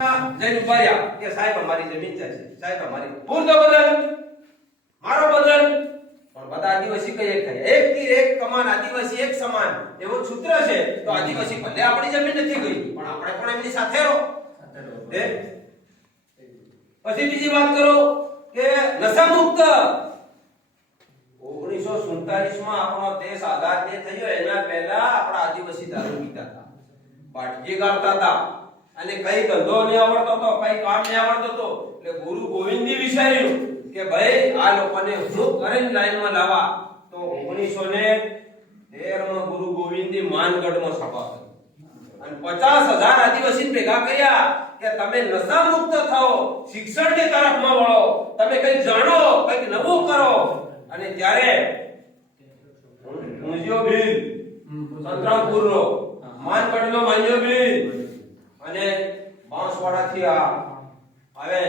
જઈને ઉભા રહ્યા કે સાહેબ અમારી જમીન જાય છે, સાહેબ અમારી પૂરતો બદલ મારો બદલ. પણ બધા આદિવાસી કઈ એક થાય, એક તીર એક કમાન, આદિવાસી એક સમાન એવો સૂત્ર છે. તો આદિવાસી ભલે આપણી જમીન નથી ગઈ પણ આપણે પણ એમની સાથે રહો. પછી બીજી વાત કરો કે નશા મુક્ત 1947 માં આપણો દેશ આઝાદ ને થયો એના પહેલા આપણા આદિવાસી દારૂ પીતા હતા, પાટકી ગાળતા હતા અને કઈ ધંધો નહીં આવડતો તો, કઈ કામ નહીં આવડતો તો. એટલે ગુરુ ગોવિંદજી વિચાર્યું કે ભાઈ આ લોકોને શું કરીને લાઈનમાં લાવવા. તો 1913 માં ગુરુ ગોવિંદજી માનગઢમાં સભા કરી અને 50,000 આદિવાસી ભેગા કર્યા કે તમે નશા મુક્ત થાઓ, શિક્ષણની તરફમાં વળો, તમે કંઈક જાણો, કંઈક નવું કરો. અને ત્યારે મુંજિયો બિલ સંતરામપુરનો, માનગઢનો માન્યો બિલ અને બાંસવાડાથી આવે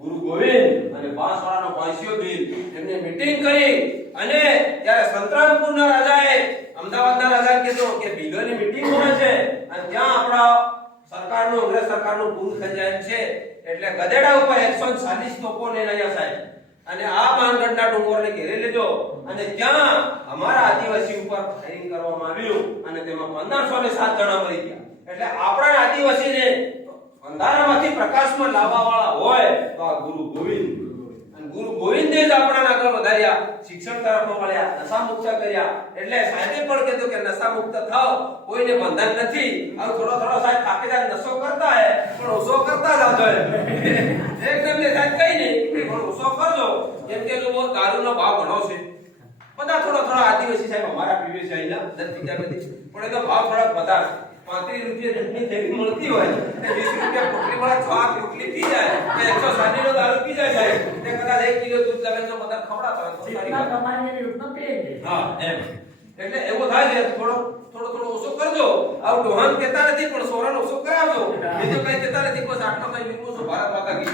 ગુરુ ગોવિંદ અને બાંસવાડાનો પાંચિયો બિલ એમને મીટિંગ કરી. અને ત્યારે સંતરામપુરના રાજાએ અમદાવાદના રાજાએ કીધું કે બિલોની મીટિંગ હોય છે અને ત્યાં આપણા સરકારનું, અંગ્રેજ સરકારનું પૂરું થઈ જાય છે. એટલે ગધેડા ઉપર 140 તોપો લઈને આવ્યા સાહેબ અને આ માનગઢના ડુંગરને ઘેરી લીધો અને ત્યાં અમારા આદિવાસી ઉપર ફાયરિંગ કરવામાં આવ્યું અને તેમાં 1507 જણા મરી ગયા. એટલે આપણા આદિવાસીને અંધારામાંથી પ્રકાશમાં લાવવા વાળા હોય તો આ ગુરુ ગોવિંદ. અને ગુરુ ગોવિંદે જ આપણાને આગળ વધાર્યા, શિક્ષણ તરફ વળ્યા, નશા મુક્ત કર્યા. એટલે સાહેબે પણ કીધું કે નશા મુક્ત થાઓ, કોઈને બંધન નથી. હવે થોડો થોડો સાહેબ થાકી જાય, નશો કરતા હે પણ ઓછો કરતા જાજો હે. એકદમ ને સાહેબ કઈ નહીં પણ ઓછો કરજો. કેમ કે લોકો દારૂનો ભાવ ઘણો છે, બધા થોડો થોડો આદિવાસી સાહેબ અમારા પીવે છે અહીંના નથી પણ એનો ભાવ થોડોક વધારે. 35 રૂપિયા ચટણી થેલી મળતી હોય તે 20 રૂપિયા પોટલી વાળા 6 રોટલી પી જાય કે 160 નો દારૂ પી જાય સાહેબ. તે કદાચ 1 કિલો દૂધ લાવે તો બધા ખવડાવતા હોય તો સારી વાત. હા એમ. એટલે એવું થાય છે થોડો થોડો થોડો ઓછો કરજો. આવું ડોહાન કહેતા નથી પણ સોરાનો ઓછો કરાવજો. બીજું કઈ કહેતા નથી, કોઈ આટલો કઈ વિમોસો ભારત માતા કી